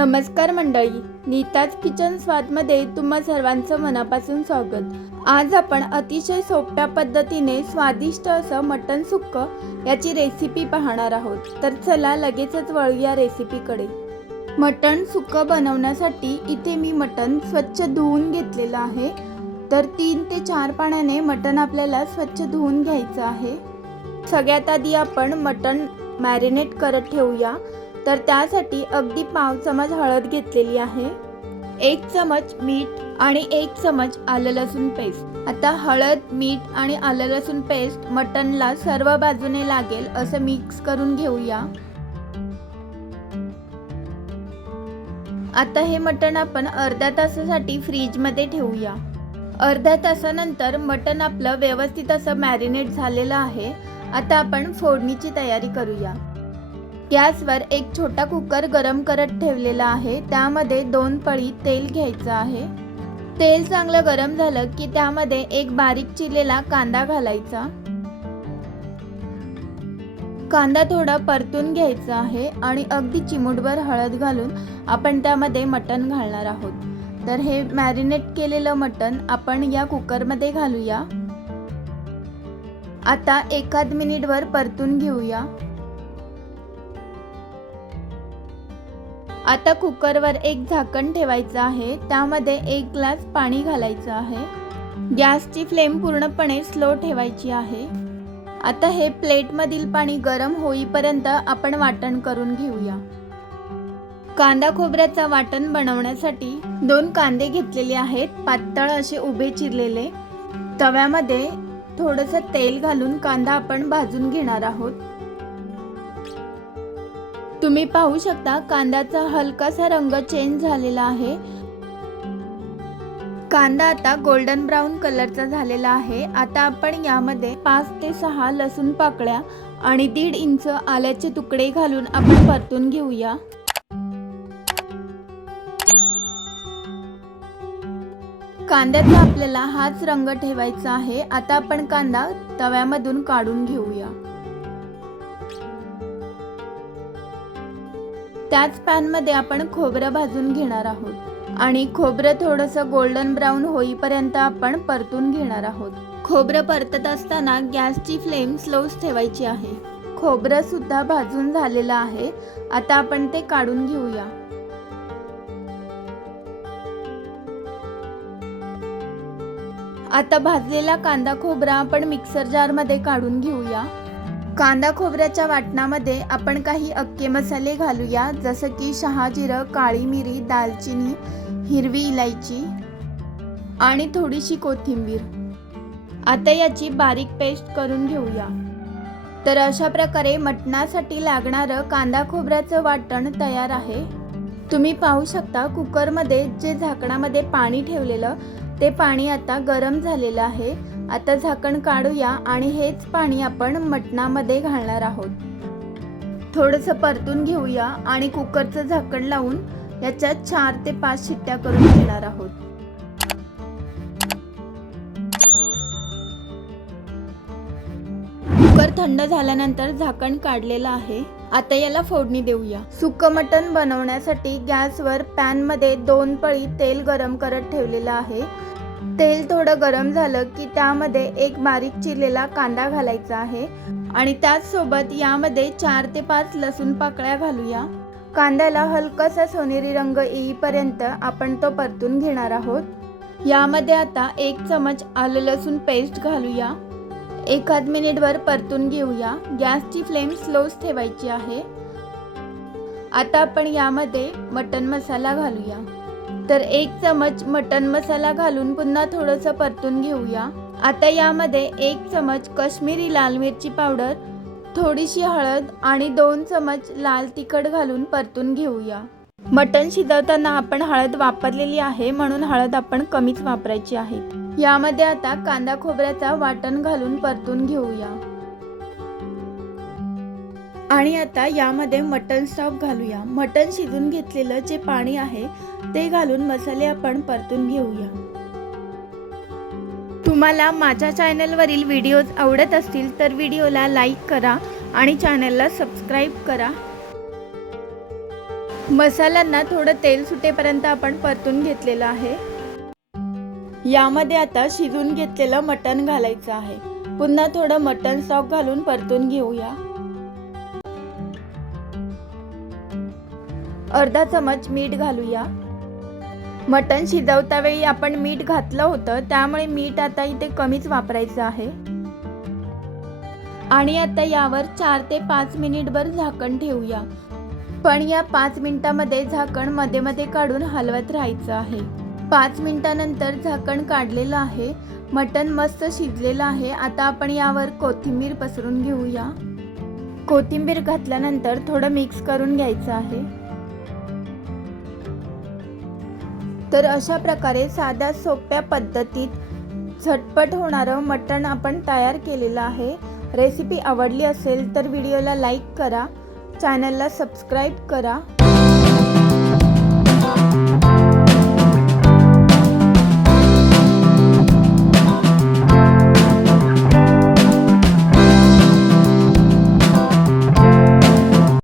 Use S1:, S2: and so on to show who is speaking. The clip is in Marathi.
S1: नमस्कार मंडळी नीताज किचन स्वादमध्ये तुम्हा सर्वांचं मनापासून स्वागत. आज आपण अतिशय सोप्या पद्धतीने स्वादिष्ट असं मटण सुक्क याची रेसिपी पाहणार आहोत. तर चला लगेचच वळूया रेसिपीकडे मटण सुक्क बनवण्यासाठी इथे मी मटण स्वच्छ धुवून घेतलेलं आहे. तर तीन ते चार पाण्याने मटण आपल्याला स्वच्छ धुवून घ्यायचं आहे. सगळ्यात आधी आपण मटण मॅरिनेट करत ठेवूया. तर त्यासाठी अगदी पाव चमच हळद घेतलेली आहे. एक चमच मीठ आणि एक चमच आलं लसूण पेस्ट आता हळद मीठ आणि आलं लसूण पेस्ट मटनला सर्व बाजूने लागेल असं मिक्स करून घेऊया. आता हे मटण आपण अर्ध्या तासासाठी फ्रीजमध्ये ठेवूया. अर्ध्या तासानंतर मटण आपलं व्यवस्थित असं मॅरिनेट झालेलं आहे. आता आपण फोडणीची तयारी करूया. गॅसवर एक छोटा कुकर गरम करत ठेवलेला आहे. त्यामध्ये दोन पळी तेल घ्यायचं आहे. तेल चांगलं गरम झालं की त्यामध्ये एक बारीक चिरलेला कांदा घालायचा. कांदा थोडा परतून घ्यायचा आहे आणि अगदी चिमूटभर हळद घालून आपण त्यामध्ये मटण घालणार आहोत. तर हे मॅरिनेट केलेलं मटण आपण या कुकरमध्ये घालूया. आता एकाद मिनिटवर परतून घेऊया. आता कुकरवर एक झाकण ठेवायचं आहे. त्यामध्ये एक ग्लास पाणी घालायचं आहे. गॅसची फ्लेम पूर्णपणे स्लो ठेवायची आहे. आता हे प्लेटमधील पाणी गरम होईपर्यंत आपण वाटण करून घेऊया. कांदा खोबऱ्याचा वाटण बनवण्यासाठी दोन कांदे घेतलेले आहेत. पातळ असे उभे चिरलेले. तव्यामध्ये थोडंसं तेल घालून कांदा आपण भाजून घेणार आहोत. तुम्ही पाहू शकता कांद्याचा हलकासा रंग चेंज झालेला आहे. कांदा आता गोल्डन ब्राऊन कलरचा झालेला आहे. आता आपण यामध्ये पाच ते सहा लसूण पाकळ्या आणि दीड इंच आल्याचे तुकडे घालून आपण परतून घेऊया. कांद्याचा आपल्याला हाच रंग ठेवायचा आहे. आता आपण कांदा तव्यामधून काढून घेऊया. त्याच पॅनमध्ये आपण खोबरं भाजून घेणार आहोत. आणि खोबरं थोडंसं गोल्डन ब्राऊन होईपर्यंत आपण परतून घेणार आहोत. खोबरं परतत असताना गॅसची फ्लेम स्लोच ठेवायची आहे. खोबरं सुद्धा भाजून झालेलं आहे. आता आपण ते काढून घेऊया. आता भाजलेला कांदा खोबरा आपण मिक्सर जारमध्ये काढून घेऊया. कांदा खोबऱ्याच्या वाटणामध्ये आपण काही अक्के मसाले घालूया जसं की शहाजिरं काळी मिरी दालचिनी हिरवी इलायची आणि थोडीशी कोथिंबीर. आता याची बारीक पेस्ट करून घेऊया. तर अशा प्रकारे मटणासाठी लागणारं कांदा खोबऱ्याचं वाटण तयार आहे. तुम्ही पाहू शकता कुकरमध्ये जे झाकणामध्ये पाणी ठेवलेलं ते पाणी आता गरम झालेलं आहे. आता झाकण काढूया आणि हेच पाणी आपण मटणामध्ये घालणार आहोत. थोडंसं परतून घेऊया आणि कुकरचं झाकण लावून याच्यात चार ते पाच शिट्ट्या करून घेणार आहोत. कुकर थंड झाल्यानंतर झाकण काढलेलं आहे. आता याला फोडणी देऊया. सुक मटण बनवण्यासाठी गॅसवर पॅनमध्ये दोन पळी तेल गरम करत ठेवलेलं आहे. तेल थोडं गरम झालं की त्यामध्ये एक बारीक चिरलेला कांदा घालायचा आहे. आणि त्याचसोबत यामध्ये चार ते पाच लसूण पाकळ्या घालूया. कांद्याला हलकासा सोनेरी रंग येईपर्यंत आपण तो परतून घेणार आहोत. यामध्ये आता एक चमच आलं लसूण पेस्ट घालूया. एखाद मिनिटभर परतून घेऊया. गॅसची फ्लेम स्लोच ठेवायची आहे. आता आपण यामध्ये मटन मसाला घालूया. तर एक चमच मटन मसाला घालून पुन्हा थोडंसं परतून घेऊया. आता यामध्ये एक चमच कश्मीरी लाल मिरची पावडर थोडीशी हळद आणि दोन चमच लाल तिखट घालून परतून घेऊया. मटण शिजवताना आपण हळद वापरलेली आहे म्हणून हळद आपण कमीच वापरायची आहे. यामध्ये आता कांदा खोबऱ्याचा वाटण घालून परतून घेऊया. आणि आता यामध्ये मटन स्टॉक घालूया. मटन शिजून घेतलेलं जे पाणी आहे ते घालून मसाले आपण परतून घेऊया. तुम्हाला माझ्या चॅनलवरील व्हिडिओज आवडत असतील तर व्हिडिओला लाईक करा आणि चॅनलला सबस्क्राईब करा. मसाल्यांना थोडं तेल सुटेपर्यंत आपण परतून घेतलेलं आहे. यामध्ये आता शिजून घेतलेलं मटण घालायचं आहे. पुन्हा थोडं मटण स्टॉक घालून परतून घेऊया. अर्धा चमच मीठ घालूया. मटण शिजवता वेळी आपण मीठ घातलं होतं त्यामुळे मीठ आता इथे कमीच वापरायचं आहे. आणि आता यावर चार ते पाच मिनिटभर झाकण ठेवूया. पण या पाच मिनिटामध्ये झाकणमध्ये मध्ये काढून हलवत राहायचं आहे. पाच मिनिटानंतर झाकण काढलेलं आहे. मटण मस्त शिजलेलं आहे. आता आपण यावर कोथिंबीर पसरून घेऊया. कोथिंबीर घातल्यानंतर थोडं मिक्स करून घ्यायचं आहे. तर अशा प्रकारे साध्या सोप्या पद्धतीत झटपट होणारं मटण आपण तयार केलेलं आहे. रेसिपी आवडली असेल तर व्हिडिओला लाईक करा. चॅनलला सबस्क्राईब करा.